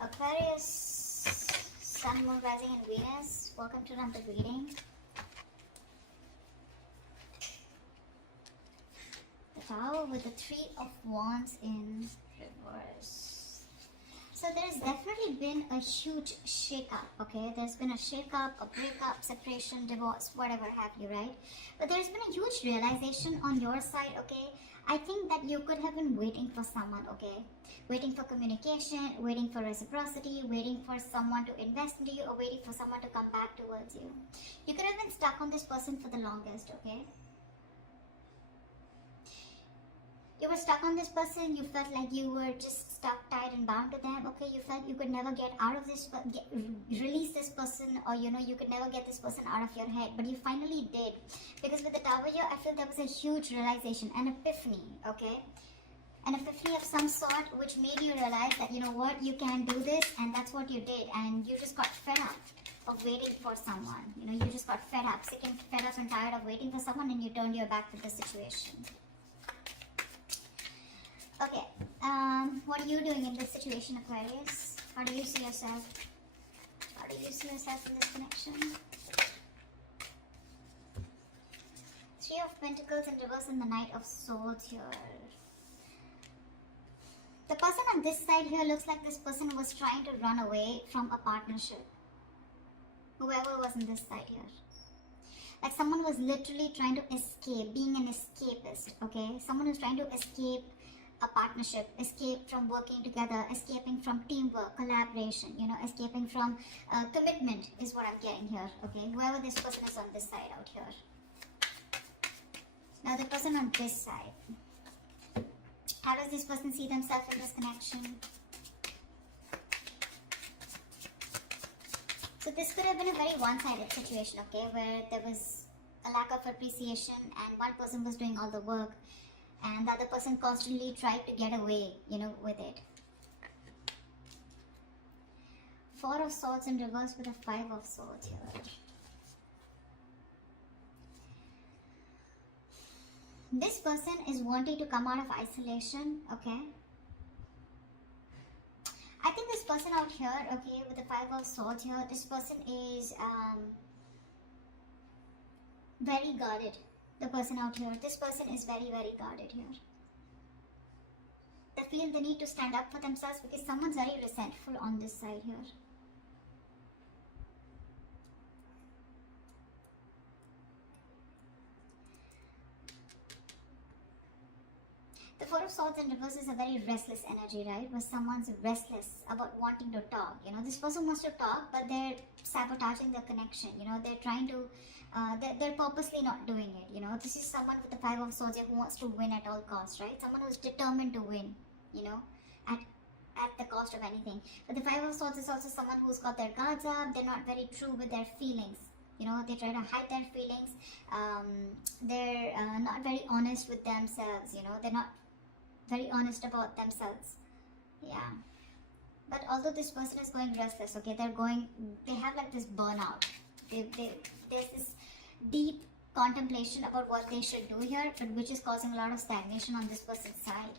Aquarius, Sun, Moon, Rising and Venus, welcome to another reading. The Taro with the Three of Wands in reverse. So there's definitely been a huge shake-up, okay? There's been a shake-up, a breakup, separation, divorce, whatever have you, right? But there's been a huge realization on your side, okay? I think that you could have been waiting for someone, okay? Waiting for communication, waiting for reciprocity, waiting for someone to invest into you, or waiting for someone to come back towards you. You could have been stuck on this person for the longest, okay? You were stuck on this person, you felt like you were just stuck, tied and bound to them, okay? You felt you could never get out of this, release this person, or you know, you could never get this person out of your head, but you finally did. Because with the Tower here, I feel there was a huge realization, an epiphany, okay? An epiphany of some sort, which made you realize that, you know what, you can do this, and that's what you did, and you just got fed up of waiting for someone. You know, you just got fed up, sick and fed up and tired of waiting for someone, and you turned your back to the situation. Okay, what are you doing in this situation, Aquarius? How do you see yourself? How do you see yourself in this connection? Three of Pentacles in reverse and the Knight of Swords here. The person on this side here looks like this person was trying to run away from a partnership. Whoever was on this side here. Like someone was literally trying to escape, being an escapist, okay? Someone who's trying to escape a partnership, escape from working together, escaping from teamwork, collaboration, you know, escaping from commitment is what I'm getting here, okay? Whoever this person is on this side out here. Now the person on this side. How does this person see themselves in this connection? So this could have been a very one-sided situation, okay? Where there was a lack of appreciation and one person was doing all the work, and the other person constantly tried to get away, you know, with it. Four of Swords in reverse with a Five of Swords here. This person is wanting to come out of isolation, okay? I think this person out here, okay, with the Five of Swords here, this person is very guarded. The person out here, this person is very, very guarded here. They feel the need to stand up for themselves because someone's very resentful on this side here. The Four of Swords in reverse is a very restless energy, right? Where someone's restless about wanting to talk. You know, this person wants to talk, but they're sabotaging the connection. You know, they're trying to, they're purposely not doing it. You know, this is someone with the Five of Swords who wants to win at all costs, right? Someone who's determined to win, you know, at the cost of anything. But the Five of Swords is also someone who's got their guards up. They're not very true with their feelings. You know, they try to hide their feelings. They're not very honest with themselves. You know, they're not very honest about themselves. Yeah. But although this person is going restless, okay, they have like this burnout. There's this deep contemplation about what they should do here, but which is causing a lot of stagnation on this person's side.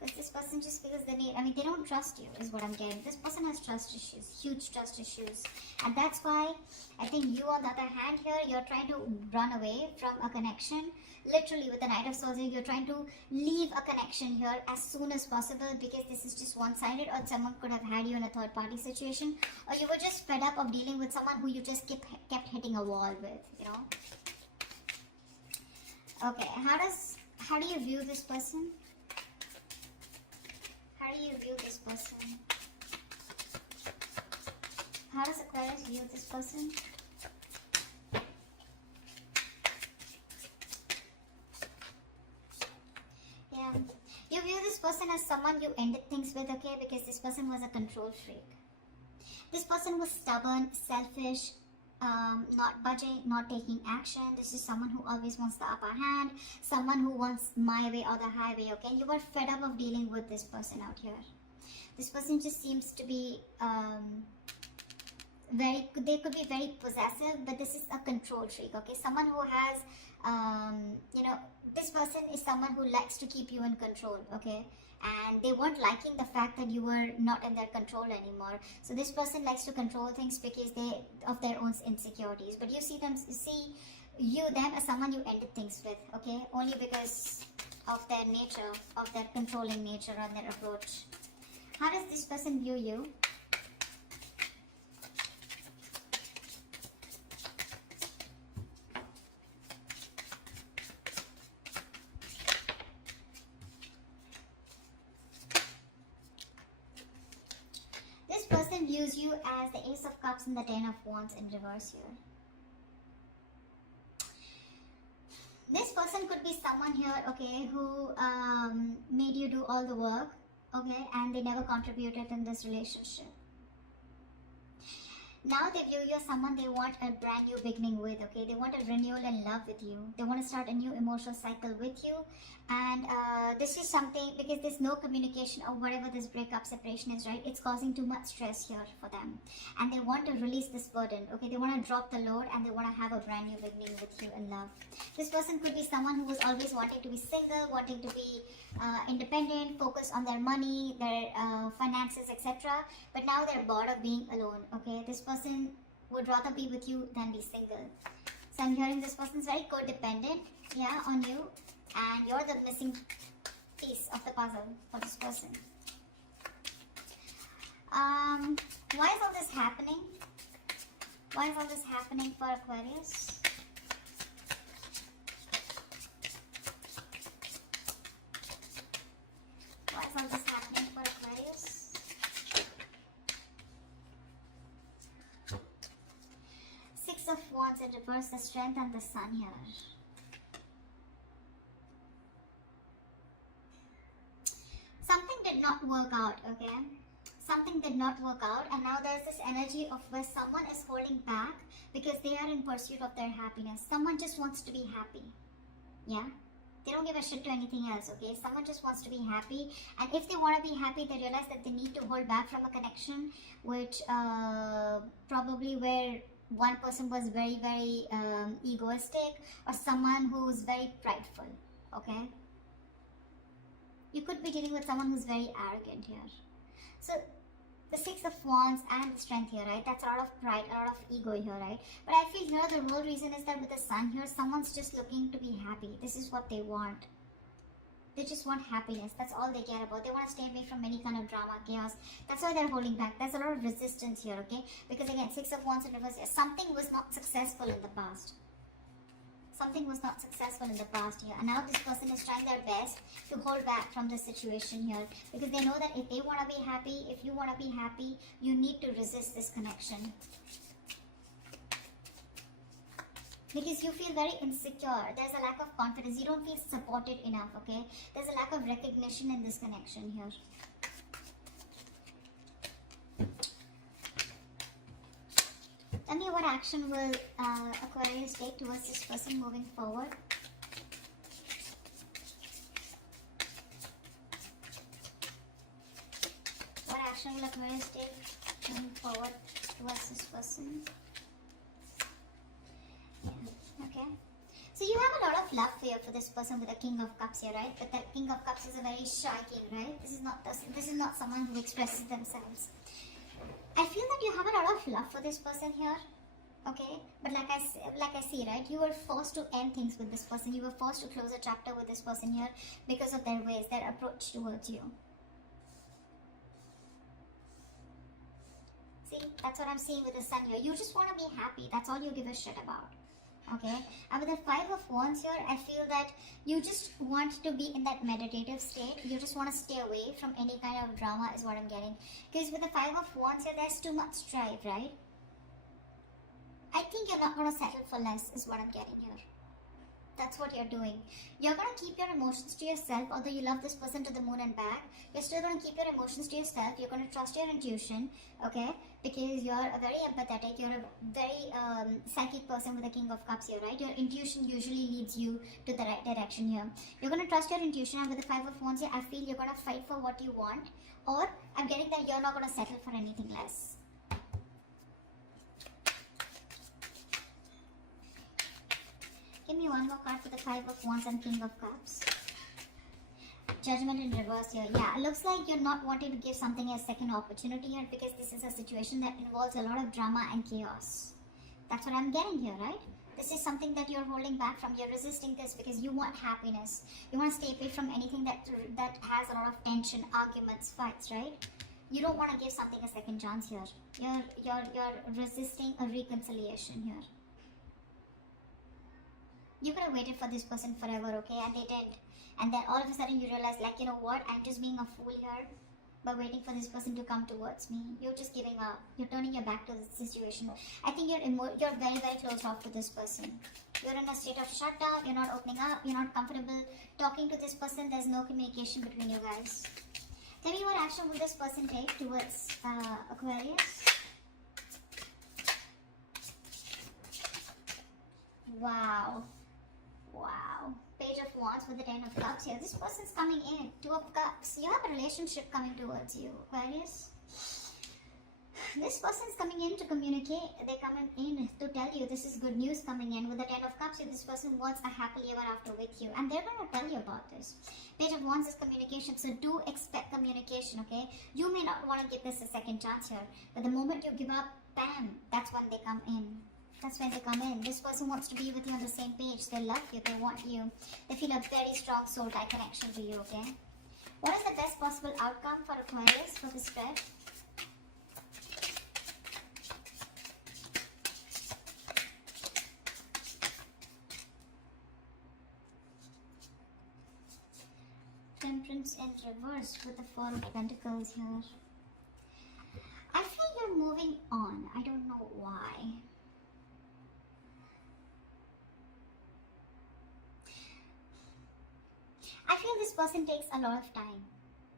Because this person just feels the need, I mean, they don't trust you is what I'm getting. This person has trust issues, huge trust issues. And that's why I think you, on the other hand here, you're trying to run away from a connection. Literally with the Knight of Swords, you're trying to leave a connection here as soon as possible because this is just one-sided, or someone could have had you in a third-party situation, or you were just fed up of dealing with someone who you just kept hitting a wall with, you know. Okay, how do you view this person? How do you view this person? How does Aquarius view this person? Yeah, you view this person as someone you ended things with, okay? Because this person was a control freak. This person was stubborn, selfish, not budging, not taking action. This is someone who always wants the upper hand, someone who wants my way or the highway, okay? You were fed up of dealing with this person out here. This person just seems to be they could be very possessive, but this is a control freak, okay? Someone who has, you know, this person is someone who likes to keep you in control, okay? and they weren't liking the fact that you were not in their control anymore. So this person likes to control things because of their own insecurities, but you see them as someone you ended things with, okay, only because of their nature, of their controlling nature and their approach. How does this person view you? This person views you as the Ace of Cups and the Ten of Wands in reverse here. This person could be someone here, okay, who made you do all the work, okay, and they never contributed in this relationship. Now they view you as someone they want a brand new beginning with, okay? They want a renewal in love with you. They want to start a new emotional cycle with you. And this is something, because there's no communication or whatever this breakup separation is, right? It's causing too much stress here for them. And they want to release this burden, okay? They want to drop the load and they want to have a brand new beginning with you in love. This person could be someone who was always wanting to be single, wanting to be independent, focused on their money, their finances, etc. But now they're bored of being alone, okay? This person would rather be with you than be single. So I'm hearing this person is very codependent, yeah, on you, and you're the missing piece of the puzzle for this person. Why is all this happening? Why is all this happening for Aquarius? Why is all this happening for Aquarius? Six of Wands in reverse, the Strength and the Sun here. Something did not work out, okay? Something did not work out, and now there's this energy of where someone is holding back because they are in pursuit of their happiness. Someone just wants to be happy, yeah? They don't give a shit to anything else, okay? Someone just wants to be happy, and if they want to be happy, they realize that they need to hold back from a connection, which probably where one person was very, very egoistic, or someone who's very prideful, okay? You could be dealing with someone who's very arrogant here. So the Six of Wands and the Strength here, right? That's a lot of pride, a lot of ego here, right? But I feel here the real reason is that with the Sun here, someone's just looking to be happy. This is what they want. They just want happiness. That's all they care about. They want to stay away from any kind of drama, chaos. That's why they're holding back. There's a lot of resistance here, okay? Because again, Six of Wands in reverse, something was not successful in the past. Something was not successful in the past here, and now this person is trying their best to hold back from this situation here, because they know that if they want to be happy, if you want to be happy, you need to resist this connection, because you feel very insecure. There's a lack of confidence. You don't feel supported enough, okay? There's a lack of recognition in this connection here. Tell me what action will Aquarius take towards this person moving forward. What action will Aquarius take moving forward towards this person? Yeah, okay. So you have a lot of love here for this person with the King of Cups here, right? But that King of Cups is a very shy king, right? This is not someone who expresses themselves. I feel that you have a lot of love for this person here, okay? But like I see, right? You were forced to end things with this person. You were forced to close a chapter with this person here because of their ways, their approach towards you. See, that's what I'm seeing with the Sun here. You just want to be happy. That's all you give a shit about. Okay, and with the Five of Wands here, I feel that you just want to be in that meditative state. You just want to stay away from any kind of drama is what I'm getting. Because with the Five of Wands here, there's too much strife, right? I think you're not going to settle for less is what I'm getting here. That's what you're doing. You're going to keep your emotions to yourself. Although you love this person to the moon and back, you're still going to keep your emotions to yourself. You're going to trust your intuition, okay? Because you're a very empathetic, you're a very psychic person with the King of Cups here, right? Your intuition usually leads you to the right direction here. You're going to trust your intuition, and with the Five of Wands here, I feel you're going to fight for what you want, or I'm getting that you're not going to settle for anything less. Give me one more card for the Five of Wands and King of Cups. Judgment in reverse here. Yeah, looks like you're not wanting to give something a second opportunity here, because this is a situation that involves a lot of drama and chaos. That's what I'm getting here, right? This is something that you're holding back from. You're resisting this because you want happiness. You want to stay away from anything that has a lot of tension, arguments, fights, right? You don't want to give something a second chance here. You're resisting a reconciliation here. You could have waited for this person forever, okay? And they didn't. And then all of a sudden you realize, like, you know what? I'm just being a fool here by waiting for this person to come towards me. You're just giving up. You're turning your back to the situation. I think you're very, very closed off to this person. You're in a state of shutdown. You're not opening up. You're not comfortable talking to this person. There's no communication between you guys. Tell me, what action will this person take towards Aquarius? Wow. Wow. Page of Wands with the 10 of Cups here. This person's coming in. 2 of Cups. You have a relationship coming towards you, Aquarius. This person's coming in to communicate. They're coming in to tell you this is good news coming in. With the 10 of Cups here, this person wants a happily ever after with you. And they're going to tell you about this. Page of Wands is communication. So do expect communication, okay? You may not want to give this a second chance here. But the moment you give up, bam, that's when they come in. That's when they come in. This person wants to be with you on the same page. They love you. They want you. They feel a very strong soul tie connection to you, okay? What is the best possible outcome for Aquarius for this spread? Temperance in reverse with the 4 of Pentacles here. I feel you're moving on. I don't know why. I feel this person takes a lot of time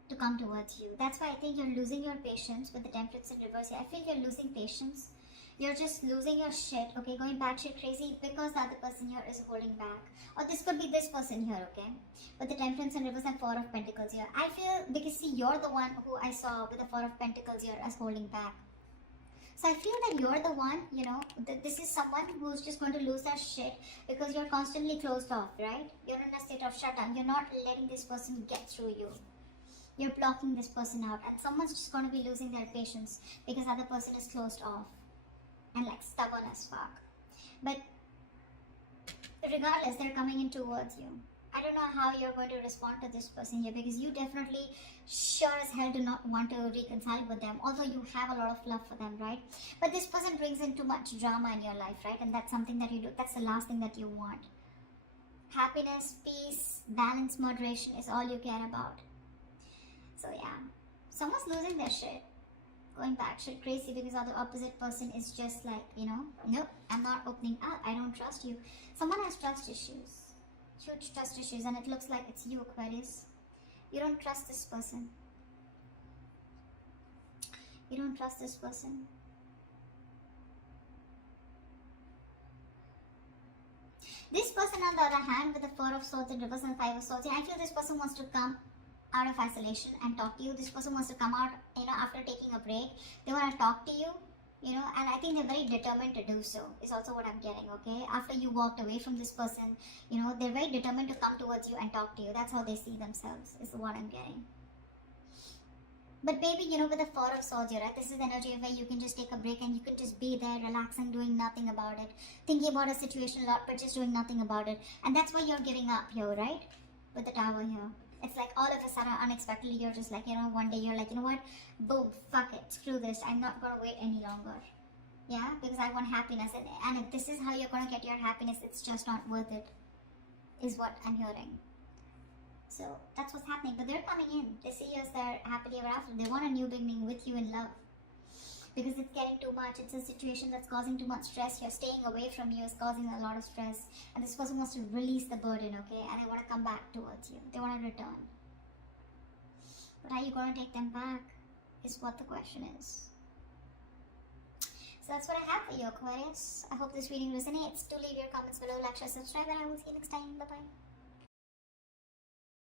to come towards you. That's why I think you're losing your patience with the Temperance in reverse here. I feel you're losing patience. You're just losing your shit, okay? Going batshit crazy because the other person here is holding back. Or this could be this person here, okay? With the Temperance in reverse and 4 of Pentacles here. I feel, because see, you're the one who I saw with the 4 of Pentacles here as holding back. So I feel that you're the one, you know, this is someone who's just going to lose their shit because you're constantly closed off, right? You're in a state of shutdown. You're not letting this person get through you. You're blocking this person out. And someone's just going to be losing their patience because the other person is closed off and like stubborn as fuck. But regardless, they're coming in towards you. I don't know how you're going to respond to this person here, because you definitely sure as hell do not want to reconcile with them, although you have a lot of love for them, right? But this person brings in too much drama in your life, right? And that's something that you do. That's the last thing that you want. Happiness, peace, balance, moderation is all you care about. So yeah, someone's losing their shit, going batshit crazy because the opposite person is just like, you know, nope, I'm not opening up. I don't trust you. Someone has trust issues. Huge trust issues, and it looks like it's you, Aquarius. You don't trust this person. You don't trust this person. This person, on the other hand, with the 4 of Swords in reverse and 5 of Swords, I feel this person wants to come out of isolation and talk to you. This person wants to come out, you know, after taking a break. They want to talk to you. You know, and I think they're very determined to do so, is also what I'm getting, okay? After you walked away from this person, you know, they're very determined to come towards you and talk to you. That's how they see themselves, is what I'm getting. But maybe, you know, with the 4 of Swords here, right? This is the energy where you can just take a break and you can just be there, relaxing, doing nothing about it. Thinking about a situation a lot, but just doing nothing about it. And that's why you're giving up here, right? With the Tower here. It's like all of a sudden, unexpectedly, you're just like, you know, one day you're like, you know what? Boom, fuck it, screw this. I'm not going to wait any longer. Yeah, because I want happiness. And if this is how you're going to get your happiness, it's just not worth it, is what I'm hearing. So that's what's happening. But they're coming in. They see you as their happily ever after. They want a new beginning with you in love. Because it's getting too much. It's a situation that's causing too much stress. You're staying away from you is causing a lot of stress. And this person wants to release the burden, okay? And they want to come back towards you. They want to return. But are you going to take them back? Is what the question is. So that's what I have for you, Aquarius. I hope this reading resonates. Do leave your comments below, like, share, subscribe, and I will see you next time. Bye-bye.